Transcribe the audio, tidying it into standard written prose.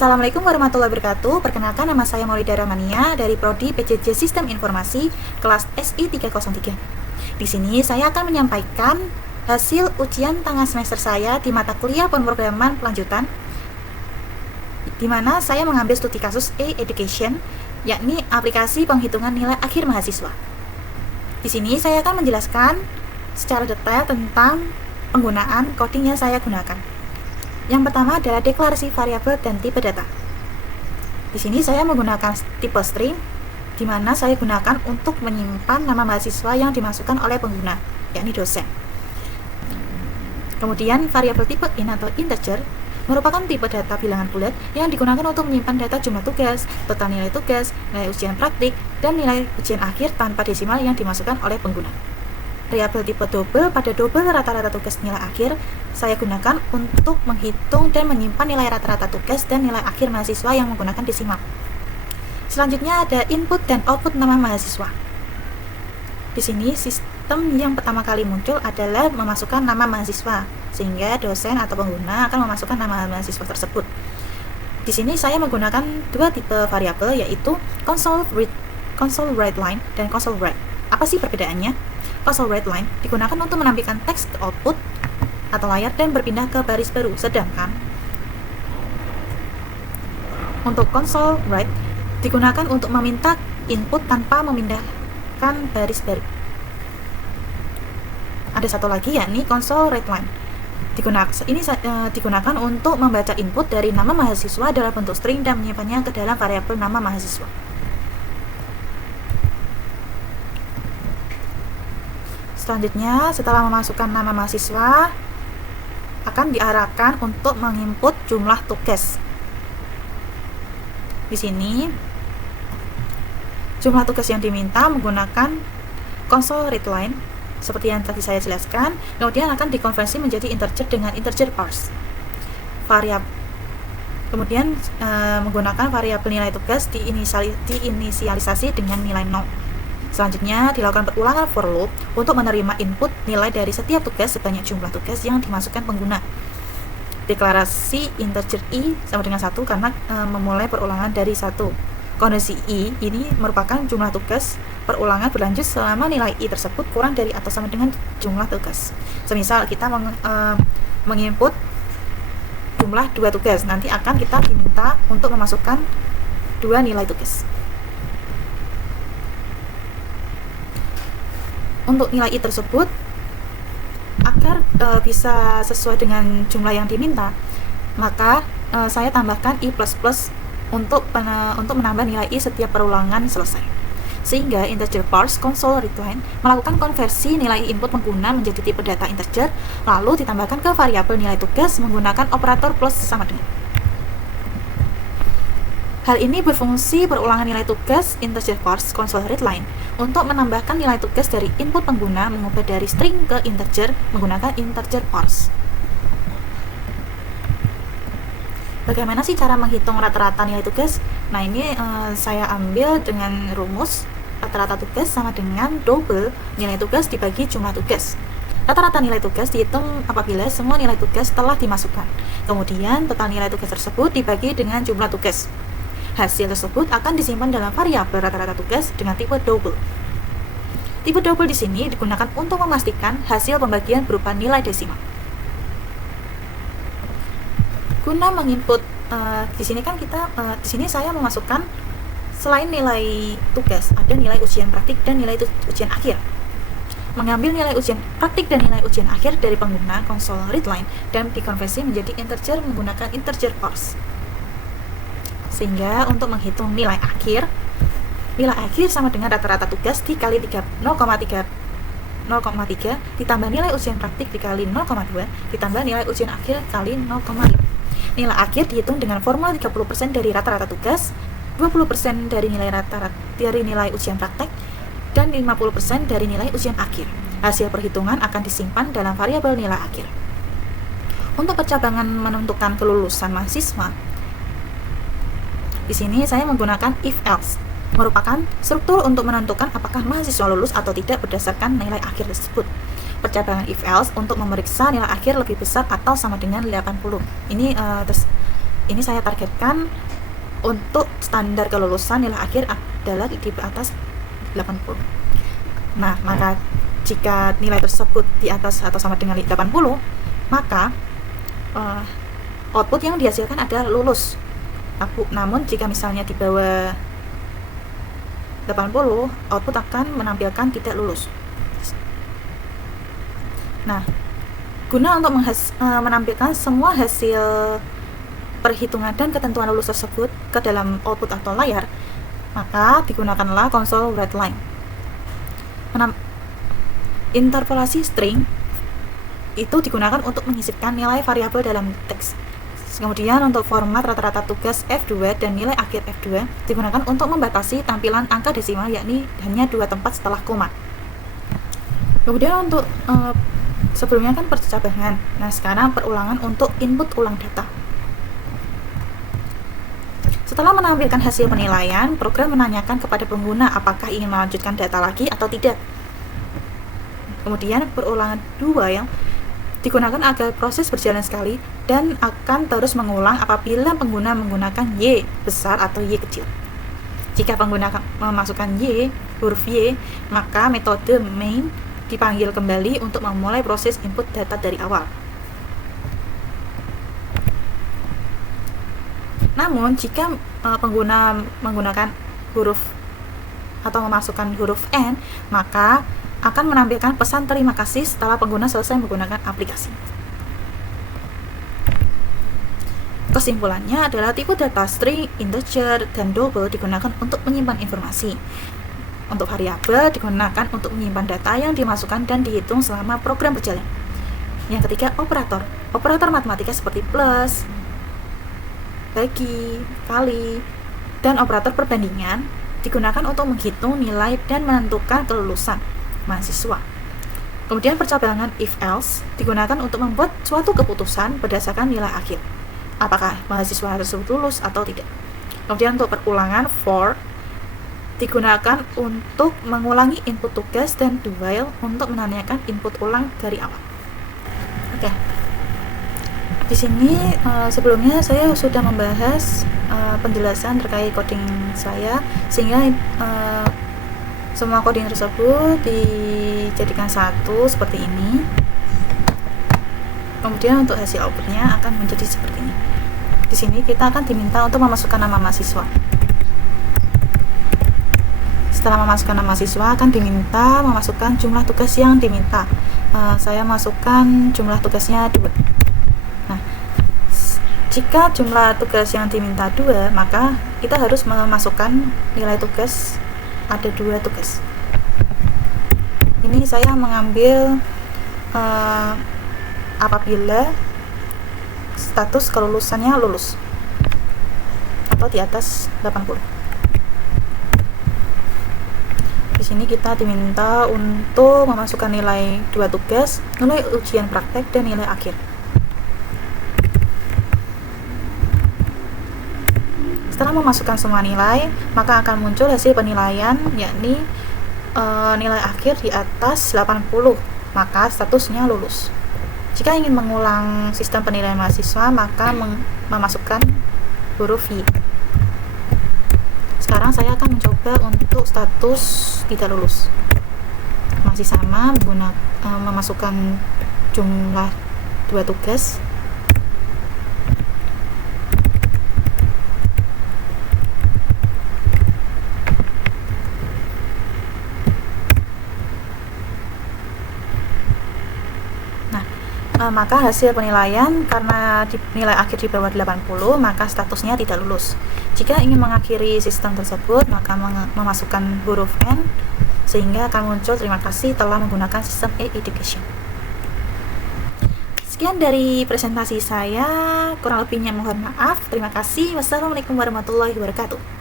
Assalamualaikum warahmatullahi wabarakatuh. Perkenalkan, nama saya Maulida Rahmania dari Prodi PJJ Sistem Informasi kelas SI 303. Di sini saya akan menyampaikan hasil ujian tengah semester saya di mata kuliah pemrograman pelanjutan, di mana saya mengambil studi kasus e-education, yakni aplikasi penghitungan nilai akhir mahasiswa. Di sini saya akan menjelaskan secara detail tentang penggunaan coding yang saya gunakan. Yang pertama adalah deklarasi variabel dan tipe data. Di sini saya menggunakan tipe string, di mana saya gunakan untuk menyimpan nama mahasiswa yang dimasukkan oleh pengguna, yakni dosen. Kemudian variabel tipe int atau integer merupakan tipe data bilangan bulat yang digunakan untuk menyimpan data jumlah tugas, total nilai tugas, nilai ujian praktik, dan nilai ujian akhir tanpa desimal yang dimasukkan oleh pengguna. Variabel tipe double pada double rata-rata tugas nilai akhir saya gunakan untuk menghitung dan menyimpan nilai rata-rata tugas dan nilai akhir mahasiswa yang menggunakan desimal. Selanjutnya ada input dan output nama mahasiswa. Di sini sistem yang pertama kali muncul adalah memasukkan nama mahasiswa, sehingga dosen atau pengguna akan memasukkan nama mahasiswa tersebut. Di sini saya menggunakan dua tipe variabel, yaitu console write line dan console write. Apa sih perbedaannya? Console write line digunakan untuk menampilkan teks ke output atau layar dan berpindah ke baris baru, sedangkan untuk console write digunakan untuk meminta input tanpa memindahkan baris baru. Ada satu lagi, yakni console write line. Digunakan untuk membaca input dari nama mahasiswa dalam bentuk string dan menyimpannya ke dalam variabel nama mahasiswa. Selanjutnya, setelah memasukkan nama mahasiswa, akan diarahkan untuk menginput jumlah tugas. Di sini, jumlah tugas yang diminta menggunakan console read line, seperti yang tadi saya jelaskan, kemudian akan dikonversi menjadi integer dengan integer parse. Kemudian menggunakan variabel nilai tugas diinisialisasi dengan nilai 0. Selanjutnya, dilakukan perulangan for loop untuk menerima input nilai dari setiap tugas sebanyak jumlah tugas yang dimasukkan pengguna. Deklarasi integer i sama dengan 1 karena memulai perulangan dari 1. Kondisi i ini merupakan jumlah tugas perulangan berlanjut selama nilai i tersebut kurang dari atau sama dengan jumlah tugas. Semisal kita menginput jumlah 2 tugas, nanti akan kita diminta untuk memasukkan 2 nilai tugas. Untuk nilai i tersebut, agar bisa sesuai dengan jumlah yang diminta, maka saya tambahkan i++ untuk menambah nilai i setiap perulangan selesai. Sehingga integer parse console read line melakukan konversi nilai input pengguna menjadi tipe data integer, lalu ditambahkan ke variabel nilai tugas menggunakan operator plus sama dengan. Hal ini berfungsi perulangan nilai tugas integer parse console read line untuk menambahkan nilai tugas dari input pengguna mengubah dari string ke integer menggunakan integer parse. Bagaimana sih cara menghitung rata-rata nilai tugas? Nah, ini saya ambil dengan rumus rata-rata tugas sama dengan double nilai tugas dibagi jumlah tugas. Rata-rata nilai tugas dihitung apabila semua nilai tugas telah dimasukkan. Kemudian total nilai tugas tersebut dibagi dengan jumlah tugas. Hasil tersebut akan disimpan dalam variabel rata-rata tugas dengan tipe double. Tipe double di sini digunakan untuk memastikan hasil pembagian berupa nilai desimal. Guna menginput di sini saya memasukkan selain nilai tugas ada nilai ujian praktik dan nilai ujian akhir. Mengambil nilai ujian praktik dan nilai ujian akhir dari pengguna console read line dan dikonversi menjadi integer menggunakan integer parse. Sehingga untuk menghitung nilai akhir sama dengan rata-rata tugas dikali 0,3 ditambah nilai ujian praktik dikali 0,2 ditambah nilai ujian akhir kali 0,5. Nilai akhir dihitung dengan formula 30% dari rata-rata tugas, 20% dari nilai ujian praktek, dan 50% dari nilai ujian akhir. Hasil perhitungan akan disimpan dalam variabel nilai akhir. Untuk percabangan menentukan kelulusan mahasiswa, di sini saya menggunakan if-else, merupakan struktur untuk menentukan apakah mahasiswa lulus atau tidak berdasarkan nilai akhir tersebut. Percabangan if-else untuk memeriksa nilai akhir lebih besar atau sama dengan 80. Ini ini saya targetkan untuk standar kelulusan nilai akhir adalah di atas 80. Nah, maka jika nilai tersebut di atas atau sama dengan 80, maka output yang dihasilkan adalah lulus. Namun jika misalnya di bawah 80, output akan menampilkan tidak lulus. Nah, guna untuk menampilkan semua hasil perhitungan dan ketentuan lulus tersebut ke dalam output atau layar, maka digunakanlah konsol readline. Interpolasi string itu digunakan untuk menyisipkan nilai variabel dalam teks. Kemudian untuk format rata-rata tugas F2 dan nilai akhir F2 digunakan untuk membatasi tampilan angka desimal, yakni hanya 2 tempat setelah koma. Kemudian untuk sebelumnya kan percabangan. Nah, sekarang perulangan untuk input ulang data. Setelah menampilkan hasil penilaian, program menanyakan kepada pengguna apakah ingin melanjutkan data lagi atau tidak. Kemudian perulangan 2 yang digunakan agar proses berjalan sekali dan akan terus mengulang apabila pengguna menggunakan Y besar atau Y kecil. Jika pengguna memasukkan huruf Y, maka metode main dipanggil kembali untuk memulai proses input data dari awal. Namun, jika pengguna menggunakan huruf atau memasukkan huruf N, maka akan menampilkan pesan terima kasih setelah pengguna selesai menggunakan aplikasi. Kesimpulannya adalah tipe data string, integer, dan double digunakan untuk menyimpan informasi. Untuk variabel digunakan untuk menyimpan data yang dimasukkan dan dihitung selama program berjalan. Yang ketiga, operator. Operator matematika seperti plus, bagi, kali, dan operator perbandingan digunakan untuk menghitung nilai dan menentukan kelulusan mahasiswa. Kemudian percabangan if-else digunakan untuk membuat suatu keputusan berdasarkan nilai akhir, apakah mahasiswa tersebut lulus atau tidak. Kemudian untuk perulangan for digunakan untuk mengulangi input tugas dan do while untuk menanyakan input ulang dari awal. Oke. Di sini sebelumnya saya sudah membahas penjelasan terkait coding saya, sehingga semua coding tersebut dijadikan satu seperti ini. Kemudian untuk hasil outputnya akan menjadi seperti ini. Di sini kita akan diminta untuk memasukkan nama mahasiswa. Setelah memasukkan nama mahasiswa, akan diminta memasukkan jumlah tugas yang diminta. Saya masukkan jumlah tugasnya 2. Nah, jika jumlah tugas yang diminta 2, maka kita harus memasukkan nilai tugas. Ada 2 tugas. Ini saya mengambil apabila status kelulusannya lulus atau di atas 80. Di sini kita diminta untuk memasukkan nilai 2 tugas, nilai ujian praktek, dan nilai akhir. Setelah memasukkan semua nilai, maka akan muncul hasil penilaian, yakni nilai akhir di atas 80, maka statusnya lulus. Jika ingin mengulang sistem penilaian mahasiswa, maka memasukkan huruf Y. Sekarang saya akan mencoba untuk status tidak lulus. Masih sama, memasukkan jumlah 2 tugas. Maka hasil penilaian karena nilai akhir di bawah 80, maka statusnya tidak lulus. Jika ingin mengakhiri sistem tersebut, maka memasukkan huruf N, sehingga akan muncul terima kasih telah menggunakan sistem e-education. Sekian dari presentasi saya, kurang lebihnya mohon maaf. Terima kasih. Wassalamualaikum warahmatullahi wabarakatuh.